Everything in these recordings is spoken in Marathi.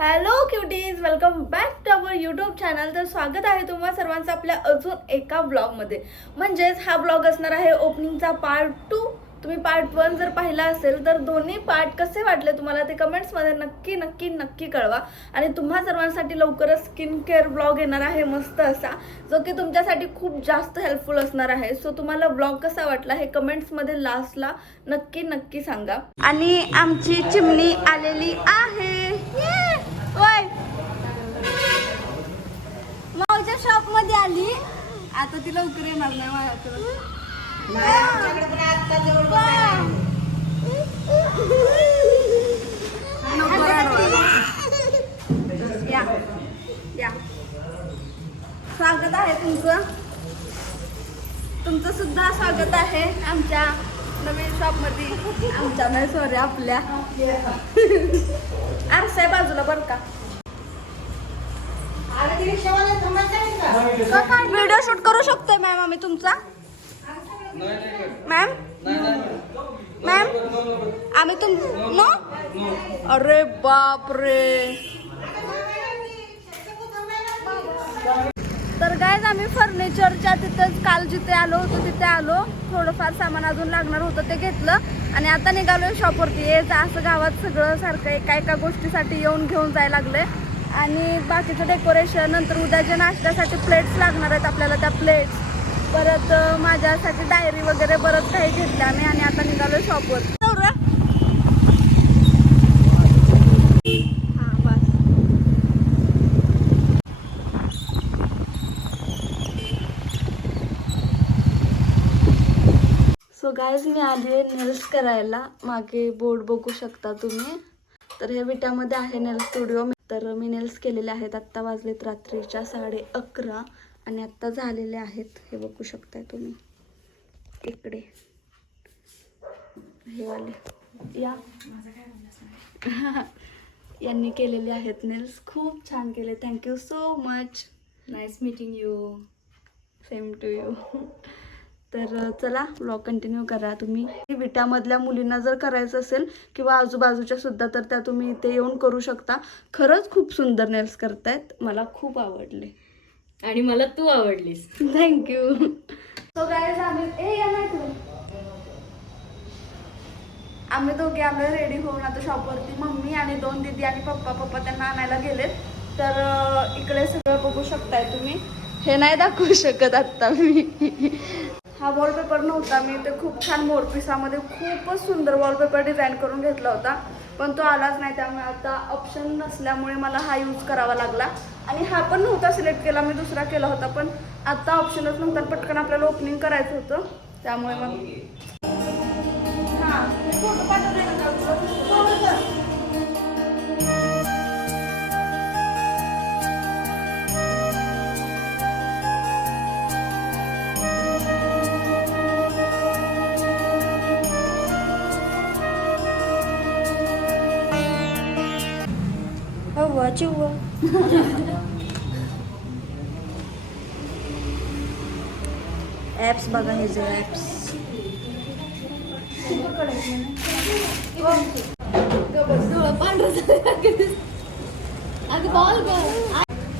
Hello cuties, welcome back to our YouTube channel. तर स्वागत आहे तुम्हा सर्वांचं आपल्या अजून एका ब्लॉगमध्ये. म्हणजेच हा ब्लॉग असणार आहे ओपनिंगचा पार्ट 2. तुम्ही पार्ट 1 जर पाहिला असेल तर दोन्ही पार्ट कसे वाटले तुम्हाला ते कमेंट्समध्ये नक्की नक्की नक्की कळवा. आणि तुम्हा सर्वांसाठी लवकरच स्किन केअर ब्लॉग येणार आहे मस्त असा, जो की तुमच्यासाठी खूप जास्त हेल्पफुल असणार आहे. सो तुम्हाला ब्लॉग कसा वाटला हे कमेंट्समध्ये लास्टला नक्की नक्की सांगा. आणि आमची चिमणी आलेली आहे. मावच्या शॉप मध्ये आली. आता ती लवकर येणार नाही माझ्याकडे. या स्वागत आहे तुमचं सुद्धा स्वागत आहे आमच्या नवीन शॉप मध्ये. आमच्या नाही, सॉरी, आपल्या आरसा बाजूला बरं का. व्हिडिओ शूट करू शकतोय मॅम आम्ही तुमचा? मॅम मॅम आम्ही नो. अरे बाप रे. तर गाईज आम्ही फर्निचरच्या तिथेच काल जिथे आलो होतो तिथे आलो. थोडंफार सामान अजून लागणार होतं ते घेतलं आणि आता निघालोय शॉपवरती. यायचं असं गावात सगळं सारखं एका गोष्टीसाठी येऊन घेऊन जायला लागले. आणि बाकीचं डेकोरेशन, नंतर उद्याच्या नाश्त्यासाठी प्लेट्स लागणार आहेत आपल्याला, त्या प्लेट्स, परत माझ्यासाठी डायरी वगैरे बरंच काही घेतलं आम्ही. आणि आता निघालोय शॉपवर. सो गाईज मी आली आहे नेल्स करायला. मागे बोर्ड बघू शकता तुम्ही. तर हे विट्यामध्ये आहे नेल्स स्टुडिओ. तर मी नेल्स केलेले आहेत. आत्ता वाजलेत रात्रीच्या 11:30 आणि आत्ता झालेले आहेत. हे बघू शकताय तुम्ही इकडे हे वाले या यांनी केलेले आहेत नेल्स. खूप छान केले. Thank you so much. Nice meeting you. Same to you. तर चला व्लॉग कंटिन्यू करा तुम्ही. विट्यामधल्या मुलींना जर करायचं असेल किंवा आजूबाजूच्या सुद्धा तर त्या तुम्ही इथे येऊन करू शकता. खरंच खूप सुंदर नेल्स करतायत. मला खूप आवडले आणि मला तू आवडलीस. थँक्यू. सो गाईज आम्ही दोघे आलो रेडी होऊन आता शॉपवरती. मम्मी आणि 2 दीदी आणि पप्पा त्यांना आणायला गेलेत. तर इकडे सगळं बघू शकताय तुम्ही. हे नाही दाखवू शकत आत्ता मी. हा वॉलपेपर नव्हता. मी ते खूप छान मोरपिसामध्ये खूपच सुंदर वॉलपेपर डिझाईन करून घेतला होता, पण तो आलाच नाही. त्यामुळे आता ऑप्शन नसल्यामुळे मला हा यूज करावा लागला. आणि हा पण नव्हता सिलेक्ट केला, मी दुसरा केला होता, पण आता ऑप्शनच नव्हता. पटकन आपल्याला ओपनिंग करायचं होतं त्यामुळे मग हां फोटो पाठवले ना. ॲप्स बघा, हे जे ॲप्स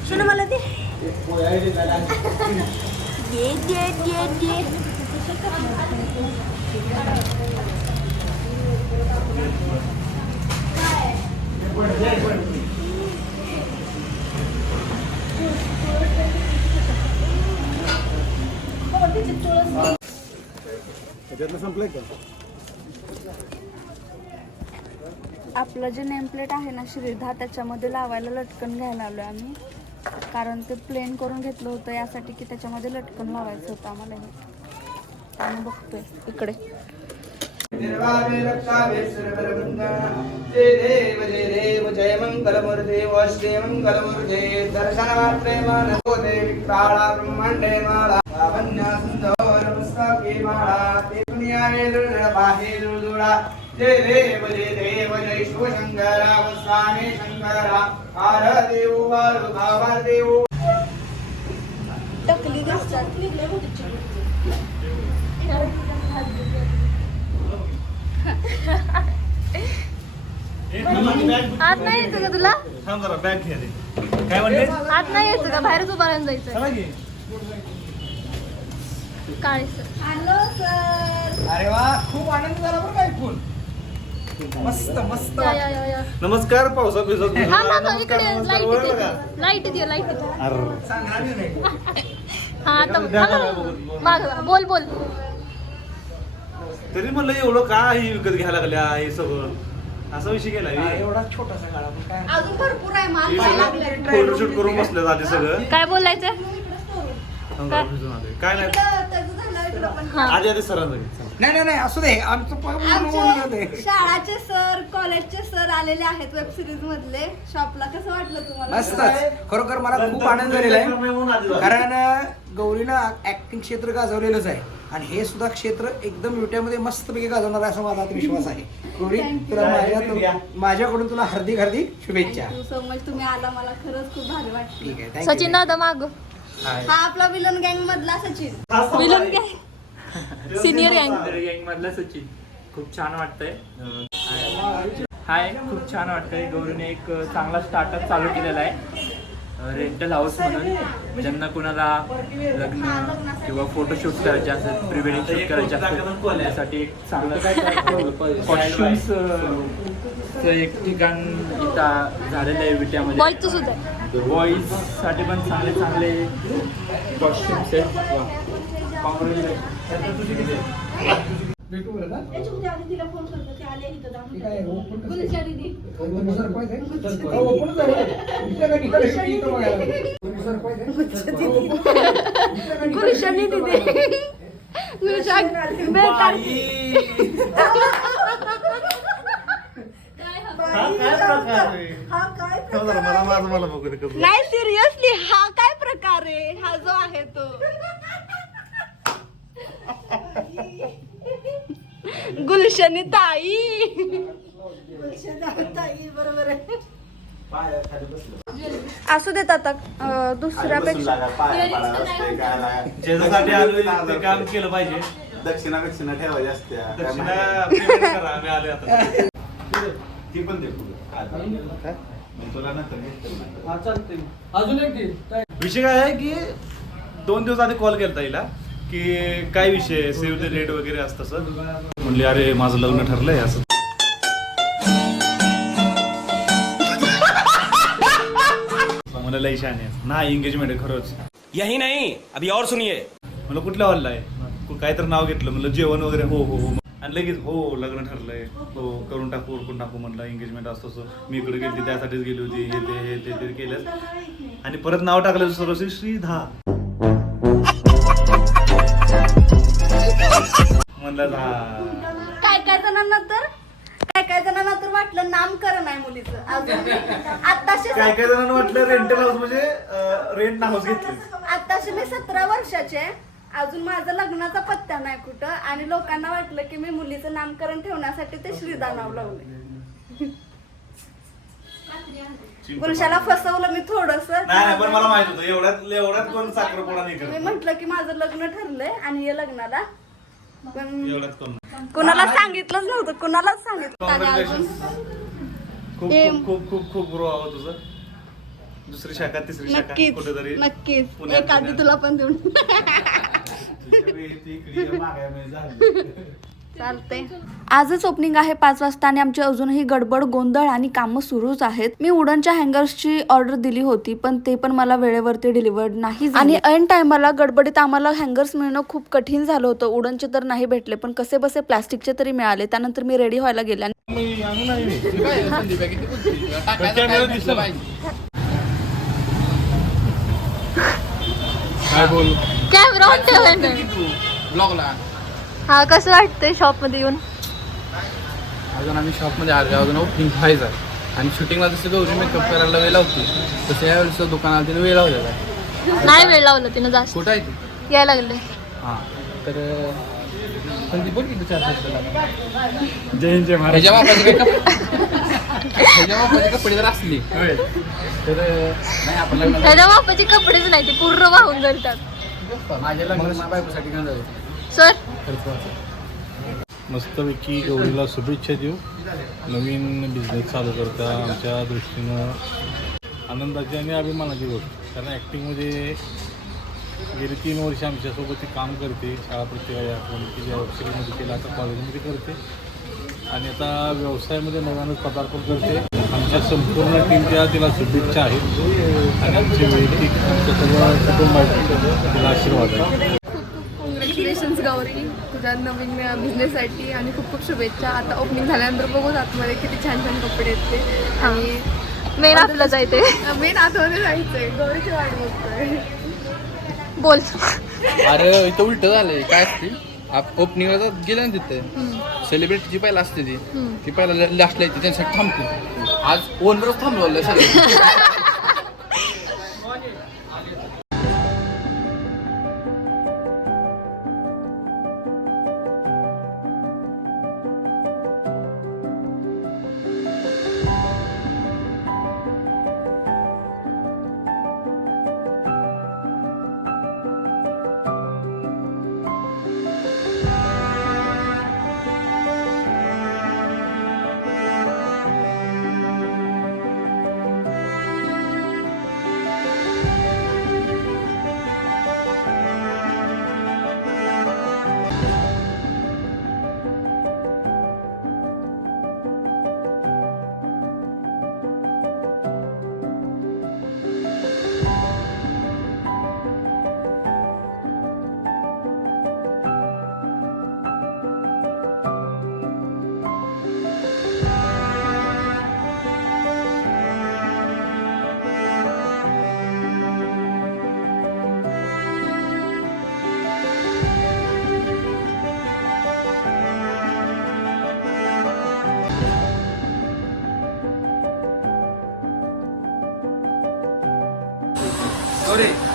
सुन मला ते आपलं जे नेमप्लेट आहे ना श्रीधा, त्याच्यामध्ये लावायला लटकन घ्यायला आलो आम्ही. कारण ते प्लेन करून घेतलं होतं यासाठी की त्याच्यामध्ये लटकन लावायचं होतं आम्हाला. हे आम्ही बघतोय इकडे. जय मंगलमूर्ते वश्री मंगलमूर्ते दर्शनार्थे मानसोदे विक्राळा ब्रह्मांडे माळा लावण्या सुंदर पुस्तके माळा ते दुनियाने दुर्धर बाहे दुर्दुळा. जय देव जय शिवशंकरा वस्ताने शंकरा कार देव वारु भावार देव. टकली दिसतात. आत नाही यायचं का तुला? थांब जरा बॅग घे रे. काय म्हणले आत नाही यायचं का? बाहेरच उभा राहून जायचं. चला की. काळे सर. Hello sir. अरे वा खूप आनंद झाला बरं काय फोन मस्त मस्त या या या या. नमस्कार पावसा भिजत हा ना इकडे लाईट येते. लाईट येते लाईट येते. सांगणार नाही हा आता माग बोल बोल. तरी म्हणलं एवढं काय हे विकत घ्यायला लागल्या हे सगळं असा विषय केला एवढा छोटासा गाळा पण काय अजून भरपूर आहे माल. फोटोशूट करून बसले आधी सगळं काय बोलायचं? थांबा, भिजून आले. काय नाही आधी आधी सरांना घे. नाही नाही नाही असू दे आमचं शाळाचे सर कॉलेजचे सर आलेले आहेत वेब सिरीज मधले. शॉपला कसं वाटलं तुम्हाला? मस्तच खरोखर मला खूप आनंद झालेला आहे कारण गौरीनं ऍक्टिंग क्षेत्र गाजवलेलंच आहे आणि हे सुद्धा क्षेत्र एकदम युट्यामध्ये मस्तपैकी गाजवणार आहे असा माझा आता विश्वास आहे. गौरी तुला माझ्याकडून तुला हार्दिक हार्दिक शुभेच्छा. Thank you so much. तुम्ही आला मला खरंच खूप भारी वाटलं. ठीक आहे सचिन दादा माग. हा आपला विलन गँग मधला सचिन. विलन गँग सिनियर गँग. गँग मधला सचिन. खूप छान वाटतंय. हाय खूप छान वाटतंय. गौरीने एक चांगला स्टार्टअप चालू केलेला आहे रेंटल हाऊस म्हणून. ज्यांना कुणाला लग्न किंवा फोटोशूट करायचे असेल प्री वेडिंग शूट करायचे असेल त्यासाठी एक चांगलं कॉस्ट्युम्स एक ठिकाण इथं झालेलं आहे विट्यामध्ये. बॉयचं सुद्धा. बॉईजसाठी पण चांगले चांगले कॉस्ट्युम्स आहेत. भेटू बरं ना? तिला फोन करतो ते आले इथं ठीक आहे, open कसं? गुलशा दीदी. सरप्राईज आहे? हो, open च आहे. इथं काय निघालं? इथं बघायला. सरप्राईज आहे? गुलशा दीदी. गुलशा बेकार. मला बघू दे कसं. नाही सिरियसली हा काय प्रकार आहे? हा जो आहे तो गुलशनी ताई. बरोबर आहे. असू देत आता दुसऱ्यापेक्षा ज्याच्यासाठी आलोय ते काम केलं पाहिजे. दक्षिणा ठेवायची असत्या दक्षिणा payment करा, आम्ही आलोय आता. ती पण दे पुढे. तुला नंतर विषय काय आहे की 2 दिवस आधी कॉल केलता हिला की काय विषय सेव्ह द डेट वगैरे असतं सर. म्हणले अरे माझं लग्न ठरलंय असं. मला लई शाने नाही एंगेजमेंट आहे खरंच. यही नहीं अभी और सुनिए. मला कुठल्या हॉलला आहे काय तर नाव घेतलं म्हणलं जेवण वगैरे हो हो हो आणि लगेच हो लग्न ठरलंय हो करून टाकू उरकून टाकू म्हणलं एंगेजमेंट असतं मी इकडे गेली त्यासाठीच गेली होती हे ते केलं आणि परत नाव टाकलं सर्वश्री श्रीधा म्हणलं काय जणांना तर वाटलं नामकरण आहे मुलीचं अजून आताशी काय जणांना वाटलं रेंटल हाऊस म्हणजे रेंट हाऊस घेतलं. आताशी मी 17 वर्षाचे आहे. अजून माझं लग्नाचा पत्ता नाही कुठं आणि लोकांना वाटलं की मी मुलीचं नामकरण ठेवण्यासाठी ते श्रीदा नाव लावले. गुलशाला फसवलं मी थोडस. नाही पण मला माहित होतं एवढ्यात कोण साखरपुडा नाही मी करत. म्हंटल की माझं लग्न ठरलंय आणि या लग्नाला पण एवढ्यात कोण कुणाला सांगितलंच नव्हतं. कुणालाच सांगितलं आणि अजून खूप खूप खूप खूप ग्रो हवं तुझं. दुसरी शाखा तिसरी शाखा नक्कीच कुठेतरी नक्कीच एखादी तुला पण देऊन चालतंय. आजच ओपनिंग आहे 5 वाजता आणि आमची अजूनही गडबड गोंधळ आणि कामं सुरूच आहेत. मी वुडनच्या हँगर्सची ऑर्डर दिली होती पण ते पण मला वेळेवरती डिलिव्हर्ड नाही झाले. आणि ऐन टायमाला गडबडीत आम्हाला हँगर्स मिळणं खूप कठीण झालं होतं. वुडनचे तर नाही भेटले पण कसे बसे प्लास्टिकचे तरी मिळाले. त्यानंतर मी रेडी व्हायला गेले. कॅमेरा ऑन ब्लॉगला हा कसं वाटतंय शॉप मध्ये येऊन? अजून आम्ही शॉपमध्ये आलो अजून ओपनिंग व्हायचं आहे आणि शूटिंगला जसं गौरी मेकअप करायला वेळ लावतो तसं यावेळेस दुकानाला तिने वेळ लावलेला आहे. नाही वेळ लावलं तिनं जास्त. कुठं आहे ती? यायला लागले. हां तर पण ती बोल की विचार जय ह्याच्या बापाचे कपडे जर असली तर नाही आपण लग्न त्याच्या बापाचे कपडेच नाही ते पूर्ण वाहून जातात. माझ्या लग्न बायकोसाठी घेऊन जायचं सर खर्च मस्तपैकी गौरीला शुभेच्छा देऊ. नवीन बिझनेस चालू करता आमच्या दृष्टीनं आनंदाची आणि अभिमानाची गोष्ट. कारण ॲक्टिंगमध्ये गेली 3 वर्ष आमच्यासोबत ती काम करते. शाळा प्रत्येकाच्या आपण तिच्या वेबसिरीजमध्ये केलं, आता कॉलेजमध्ये करते आणि आता व्यवसायामध्ये नव्यानंच पदार्पण करते. आमच्या संपूर्ण टीमच्या तिला शुभेच्छा आहेत आणि आमचे वैयक्तिक आमच्या सर्व कुटुंबाचे तिला आशीर्वाद आहे. कॉंग्रॅच्युलेशन्स गौरी तुझ्या नवीन बिझनेससाठी आणि खूप खूप शुभेच्छा. आता ओपनिंग झाल्यानंतर बघू आतमध्ये किती छान छान कपडे आहेत ते. आणि मेन आपलं जायचे मेन आतमध्ये जायचंय. गौरीची वाट बघतोय. बोल. अरे इथं उलट झालंय. काय असते ओपनिंगला तर गेलं ना तिथे सेलिब्रिटी जी पहिला असते ती पहिला लास्टला येते त्यांच्यासाठी थांबते. आज ओनरच थांबवलं सगळं.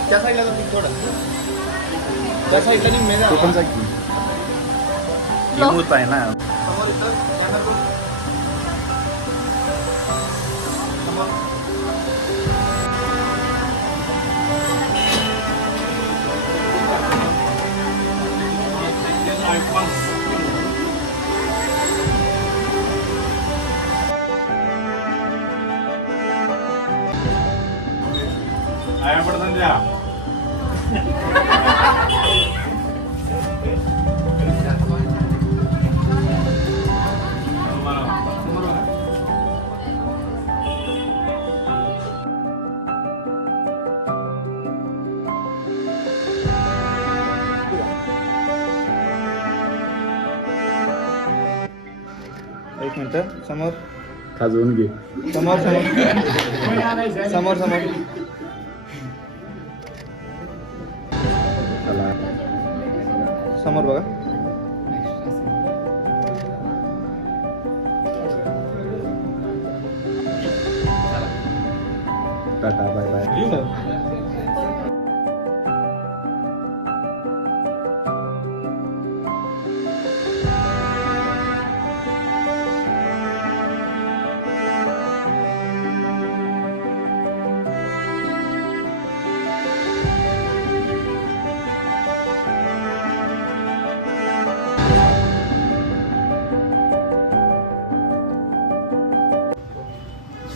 त्या साईडला थोडं त्या साईडला होत आहे ना. आया पडतात द्या. एक मिनिट. समोर खाजवून घे. समोर समोर समोर समोर समोर बघा. Tata bye bye.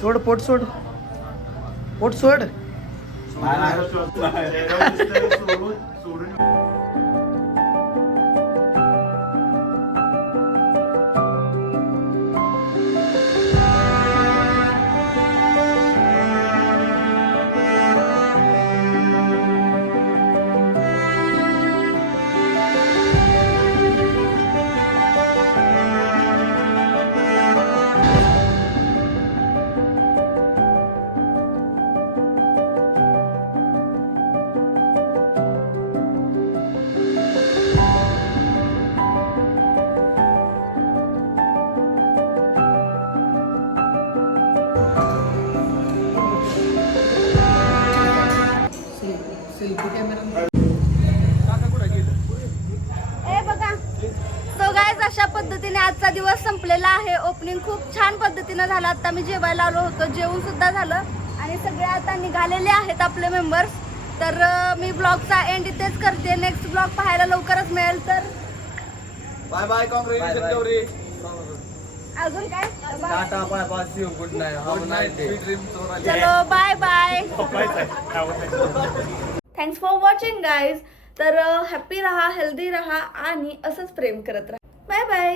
सोड पोट सोड पोट सोड. अशा पद्धतीने आजचा दिवस संपलेला आहे. ओपनिंग खूप छान पद्धतीने झालं. आता मी जेवायला आलो होतो, जेवण सुद्धा झालं आणि सगळे आता निघालेले आहेत आपले मेंबर्स. तर मी ब्लॉगचा एंड इथेच करते. नेक्स्ट ब्लॉग पाहायला लवकरच मिळेल. तर बाय बाय कॉंग्रॅच्युलेशन गौरी अजून काय tata bye bye see you good night have night चलो bye bye thanks for watching guys. तर हॅपी राहा, हेल्दी राहा आणि असंच प्रेम करत राहा. Bye bye.